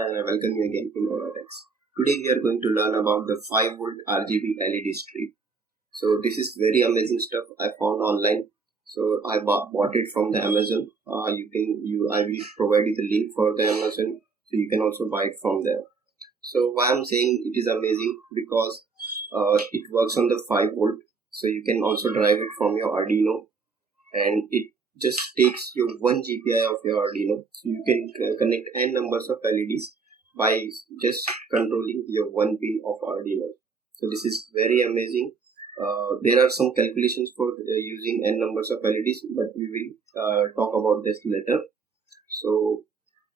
Namaskar and I welcome you again in Oratex. Today we are going to learn about the 5V RGB LED strip. So this is very amazing stuff I found online. So I bought it from the Amazon. I will provide you the link for the Amazon, so you can also buy it from there. So why I'm saying it is amazing, because it works on the 5V. So you can also drive it from your Arduino, and it just takes your 1 GPIO of your Arduino. So you can connect n numbers of LEDs by just controlling your one pin of Arduino. So this is very amazing. There are some calculations for using n numbers of LEDs, but we will talk about this later. So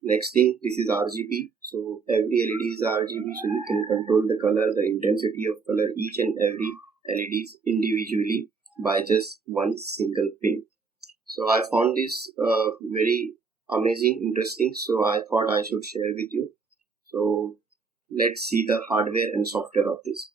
next thing, this is RGB. So every LED is RGB, so you can control the color, the intensity of color, each and every LEDs individually by just one single pin. So I found this very amazing, interesting, so I thought I should share with you. So let's see the hardware and software of this.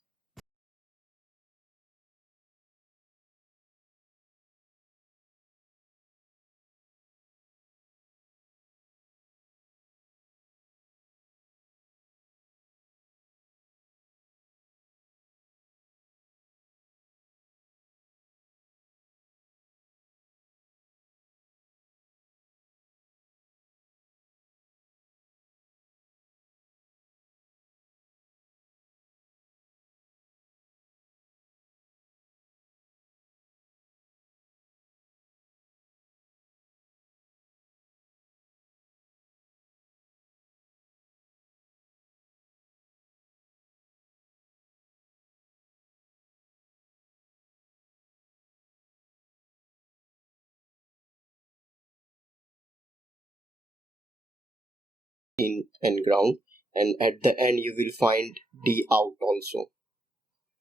In and ground, and at the end you will find D out also.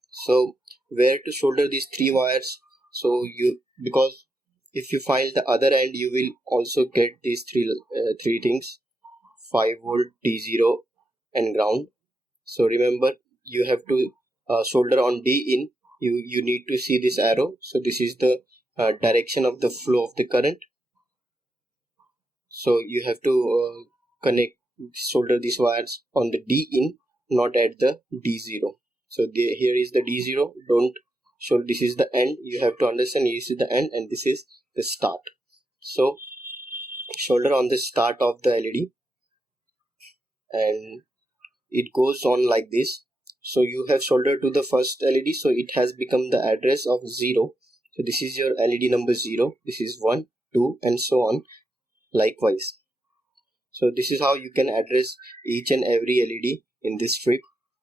So where to solder these three wires? So because if you find the other end, you will also get these three things: 5V, D0 and ground. So remember, you have to solder on D in. You need to see this arrow. So this is the direction of the flow of the current. So you have to solder these wires on the D in, not at the D0. So here is the D0. Don't show this is the end. You have to understand this is the end and this is the start. So solder on the start of the LED, and it goes on like this. So you have soldered to the first LED, so it has become the address of 0. So this is your LED number 0. This is 1, 2, and so on. Likewise. So this is how you can address each and every LED in this strip.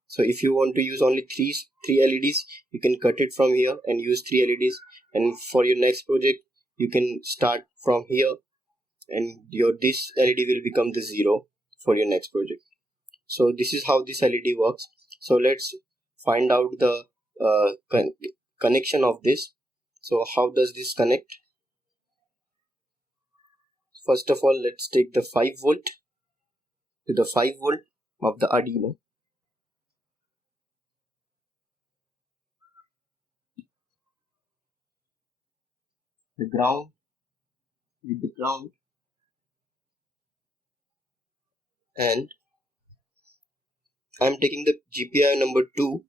So if you want to use only three LEDs, you can cut it from here and use 3 LEDs. And for your next project, you can start from here, and this LED will become the 0 for your next project. So this is how this LED works. So let's find out the connection of this. So how does this connect? First of all, let's take the 5V to the 5V of the Arduino. The ground with the ground, and I'm taking the GPIO number 2.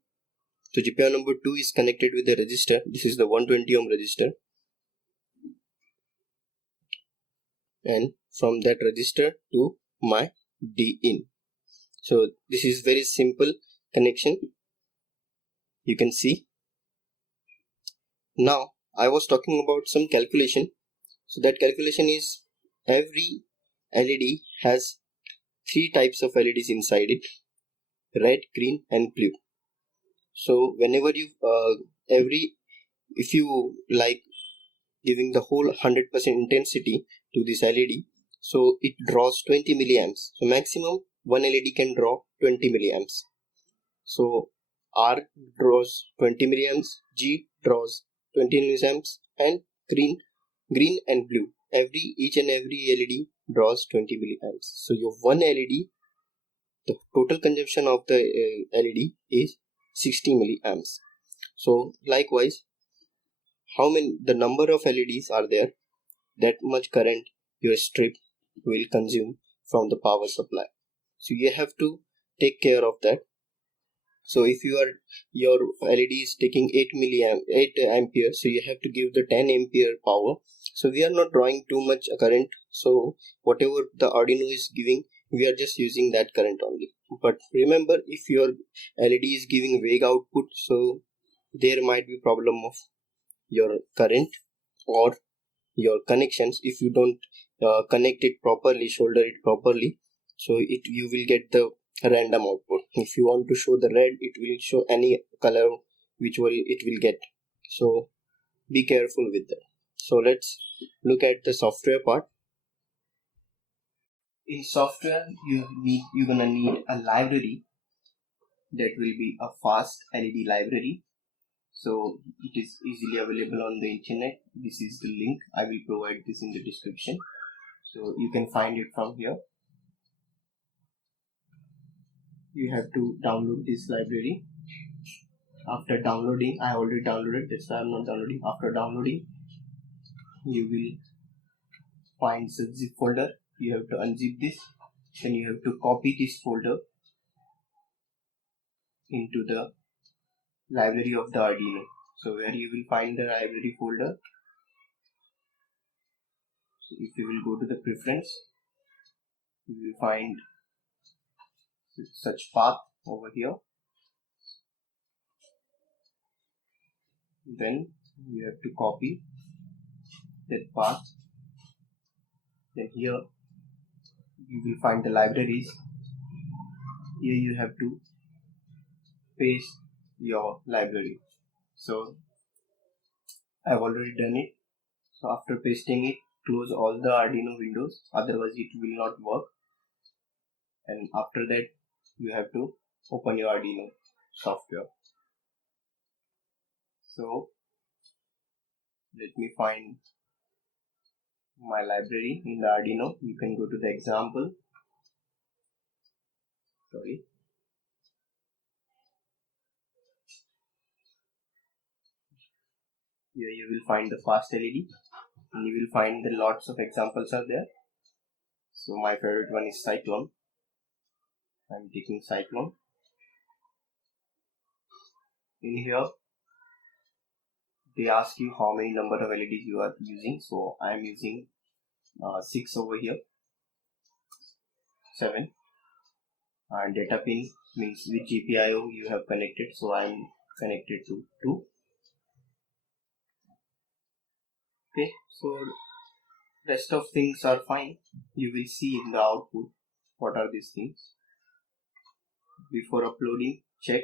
So GPIO number 2 is connected with the resistor. This is the 120 ohm resistor, and from that resistor to my D in. So this is very simple connection, you can see. Now I was talking about some calculation. So that calculation is, every LED has 3 types of LEDs inside it: red, green and blue. So whenever you if you like giving the whole 100% intensity to this LED, so it draws 20 milliamps. So maximum one LED can draw 20 milliamps. So R draws 20 milliamps, G draws 20 milliamps, and green and blue, each and every LED draws 20 milliamps. So your one LED, the total consumption of the LED is 60 milliamps. So likewise, the number of LEDs are there, that much current your strip will consume from the power supply. So you have to take care of that. So if your LED is taking 8 ampere, so you have to give the 10 ampere power. So we are not drawing too much current, so whatever the Arduino is giving, we are just using that current only. But remember, if your LED is giving vague output, so there might be problem of your current or your connections. If you don't connect it properly, solder it properly, so you will get the random output. If you want to show the red, it will show any color which it will get. So be careful with that. So let's look at the software part. In software, you're gonna need a library that will be a FastLED library. So it is easily available on the internet. This is the link. I will provide this in the description, so you can find it from here. You have to download this library. After downloading, I already downloaded, that's why I'm not downloading. After downloading, you will find the zip folder. You have to unzip this, then you have to copy this folder into the library of the Arduino. So where you will find the library folder, so if you will go to the preference, you will find such path over here. Then you have to copy that path. Then here you will find the libraries. Here you have to paste your library. So I've already done it. So after pasting it, close all the Arduino windows, otherwise it will not work. And after that, you have to open your Arduino software. So let me find my library in the Arduino. You can go to the example. Sorry. Here you will find the fast LED, and you will find the lots of examples are there. So my favorite one is Cyclone. I'm taking Cyclone. In here, they ask you how many number of LEDs you are using. So I am using 6 over here, 7. And data pin means which GPIO you have connected. So I am connected to 2. Okay, so rest of things are fine. You will see in the output what are these things. Before uploading, check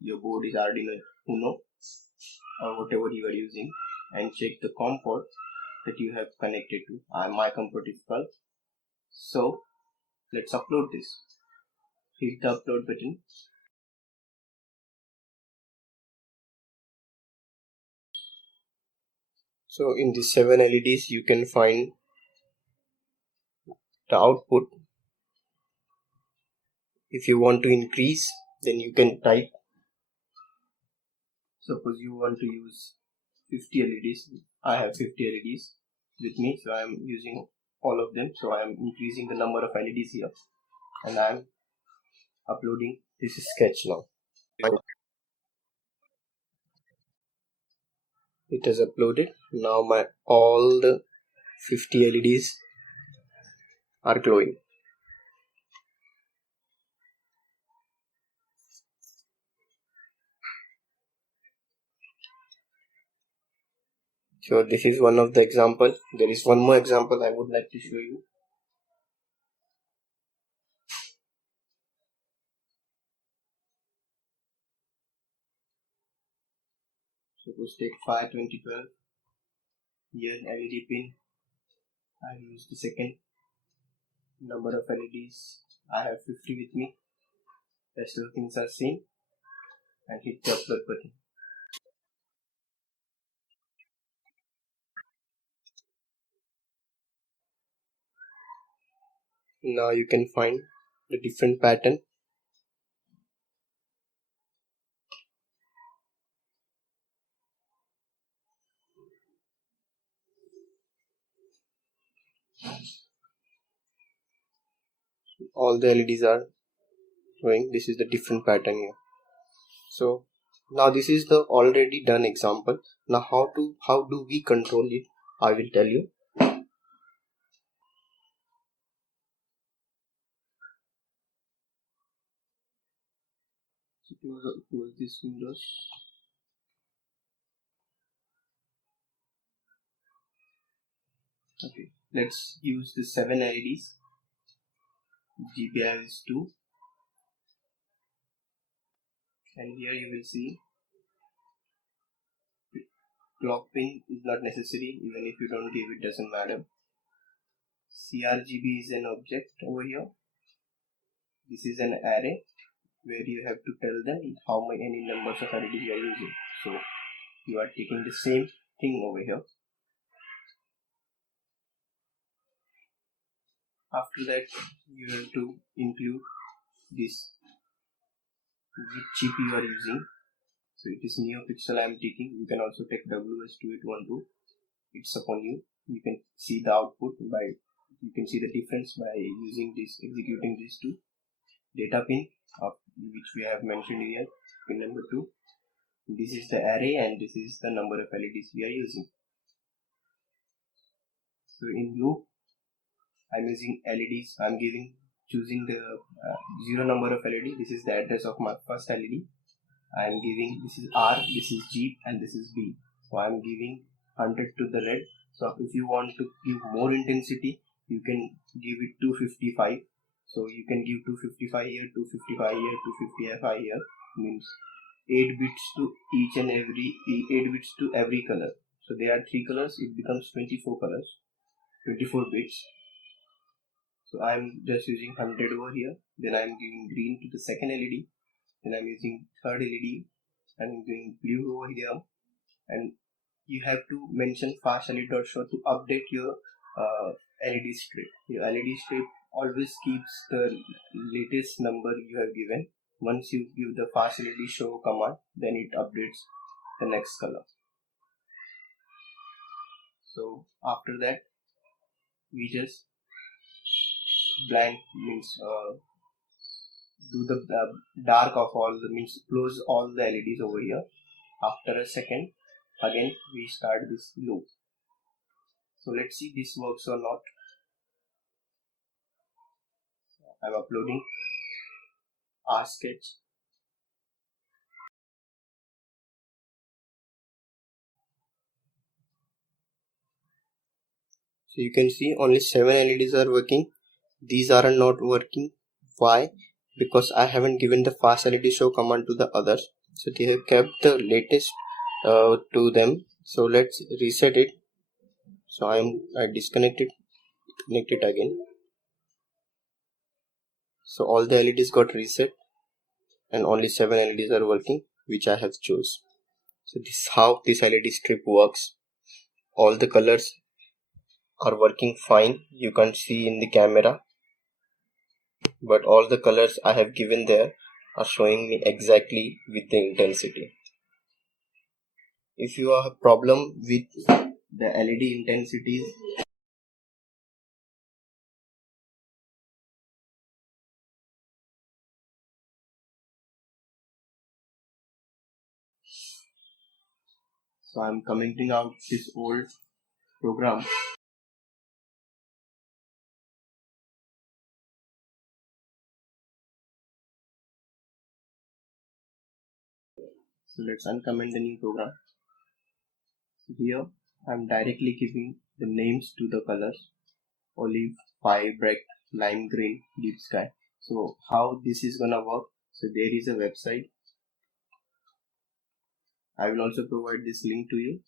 your board is Arduino UNO or whatever you are using, and check the COM port that you have connected to. My computer is 12. So let's upload this. Hit the upload button. So in the 7 LEDs you can find the output. If you want to increase, then you can type. Suppose you want to use 50 LEDs. I have 50 LEDs with me, so I am using all of them. So I am increasing the number of LEDs here, and I am uploading this sketch now. It has uploaded. Now my all the 50 LEDs are glowing. So this is one of the example. There is one more example I would like to show you. Suppose take 52012. Here LED pin. I use the second. Number of LEDs. I have 50 with me. Rest of the things are same. And hit the upload button. Now you can find the different pattern. all the LEDs are showing. This is the different pattern here. So now this is the already done example. Now how do we control it? I will tell you. So close these windows. Okay, let's use the 7 LEDs. GPIO is 2, and here you will see clock pin is not necessary. Even if you don't give it, doesn't matter. CRGB is an object over here. This is an array where you have to tell them how many numbers of LEDs you are using. So you are taking the same thing over here. After that, you have to include this which chip you are using. So it is NeoPixel I am taking. You can also take WS2812. It's upon you. You can see the output you can see the difference by executing these two data pin which we have mentioned here. Pin number 2. This is the array and this is the number of LEDs we are using. So in loop, I'm using LEDs. I'm choosing the 0 number of LED. This is the address of my first LED. I'm giving, this is R, this is G, and this is B. So I'm giving 100 to the red. So if you want to give more intensity, you can give it 255. So you can give 255 here, 255 here, 255 here. Means 8 bits to each and every 8 bits to every color. So there are 3 colors. It becomes 24 colors, 24 bits. So I'm just using 100 over here. Then I'm giving green to the second LED. Then I'm using third LED. I'm doing blue over here. And you have to mention FastLED.show to update your LED strip. Your LED strip always keeps the latest number you have given. Once you give the FastLED show command, then it updates the next color. So after that, we just blank means do the dark of all the means close all the LEDs over here. After a second, again we start this loop. So let's see this works or not. I'm uploading R sketch. So you can see only 7 LEDs are working. These are not working. Why? Because I haven't given the FastLED show command to the others. So they have kept the latest to them. So let's reset it. So I disconnected, connect it again. So all the LEDs got reset and only 7 LEDs are working, which I have chose. So this is how this LED strip works. All the colors are working fine. You can see in the camera, but all the colors I have given there are showing me exactly with the intensity. If you have a problem with the LED intensities, so I'm commenting out this old program. So let's uncomment the new program. So here I'm directly giving the names to the colors: olive, pie, bright, lime green, deep sky. So how this is gonna work? So there is a website. I will also provide this link to you.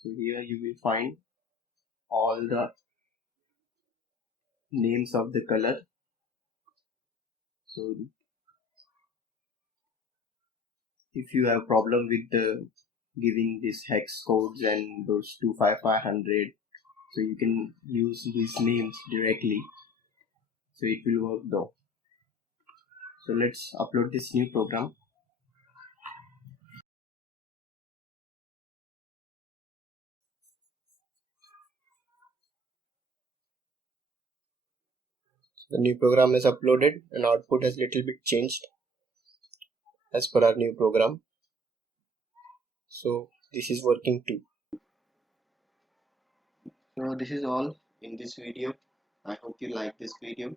So here you will find all the names of the color. So if you have problem with the giving these hex codes and those 25500, so you can use these names directly, so it will work though. So let's upload this new program. The new program is uploaded and output has little bit changed as per our new program. So this is working too. So this is all in this video. I hope you like this video.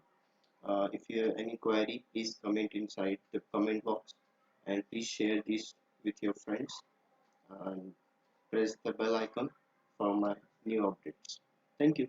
If you have any query, please comment inside the comment box, and please share this with your friends, and press the bell icon for my new updates. Thank you.